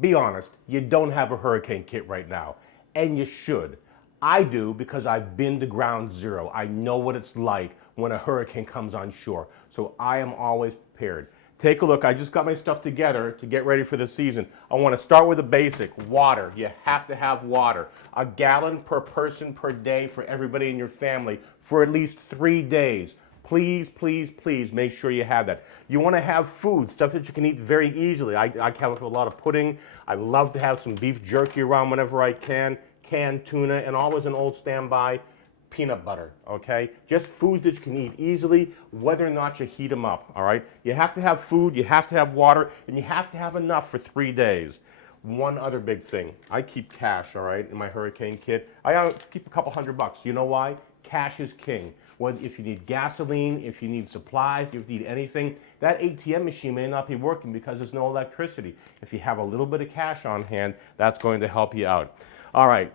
be honest, you don't have a hurricane kit right now, and you should. I do because I've been to ground zero. I know what it's like when a hurricane comes on shore, so I am always prepared. Take a look, I just got my stuff together to get ready for the season. I want to start with the basic, water. You have to have water. A gallon per person per day for everybody in your family for at least 3 days. Please, please, please make sure you have that. You want to have food, stuff that you can eat very easily. I have a lot of pudding. I love to have some beef jerky around whenever I can, canned tuna, and always an old standby peanut butter, okay? Just foods that you can eat easily, whether or not you heat them up, all right? You have to have food, you have to have water, and you have to have enough for 3 days. One other big thing, I keep cash, all right, in my hurricane kit. I keep a couple $100. You know why? Cash is king. If you need gasoline, if you need supplies, if you need anything, that ATM machine may not be working because there's no electricity. If you have a little bit of cash on hand, that's going to help you out. All right,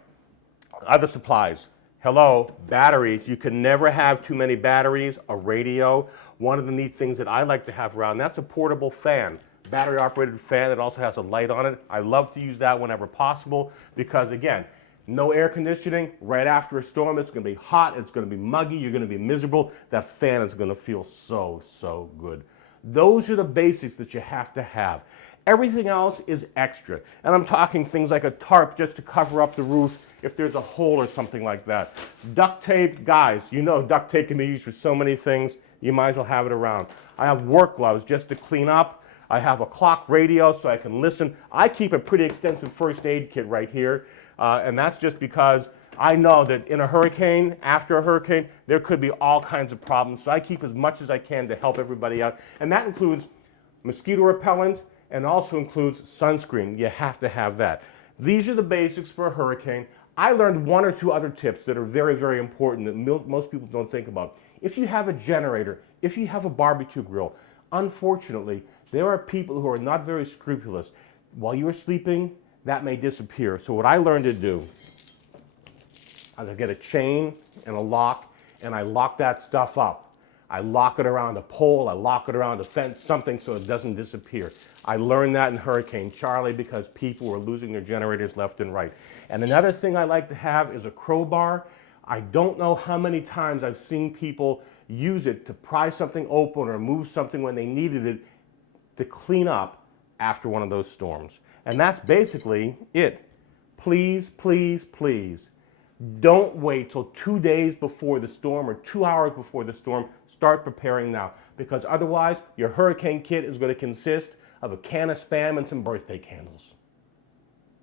other supplies. Hello, batteries. You can never have too many batteries, a radio. One of the neat things that I like to have around, that's a portable fan, battery operated fan that also has a light on it. I love to use that whenever possible because again, no air conditioning, right after a storm, it's gonna be hot, it's gonna be muggy, you're gonna be miserable. That fan is gonna feel so, so good. Those are the basics that you have to have. Everything else is extra. And I'm talking things like a tarp just to cover up the roof if there's a hole or something like that. Duct tape, guys, you know duct tape can be used for so many things, you might as well have it around. I have work gloves just to clean up. I have a clock radio so I can listen. I keep a pretty extensive first aid kit right here, and that's just because I know that in a hurricane, after a hurricane, there could be all kinds of problems. So I keep as much as I can to help everybody out. And that includes mosquito repellent and also includes sunscreen. You have to have that. These are the basics for a hurricane. I learned one or two other tips that are very, very important that most people don't think about. If you have a generator, if you have a barbecue grill, unfortunately, there are people who are not very scrupulous. While you're sleeping, that may disappear. So what I learned to do, I get a chain and a lock, and I lock that stuff up. I lock it around a pole, I lock it around a fence, something so it doesn't disappear. I learned that in Hurricane Charlie because people were losing their generators left and right. And another thing I like to have is a crowbar. I don't know how many times I've seen people use it to pry something open or move something when they needed it to clean up after one of those storms. And that's basically it. Please, please, please, don't wait till 2 days before the storm or 2 hours before the storm. Start preparing now, because otherwise your hurricane kit is going to consist of a can of Spam and some birthday candles.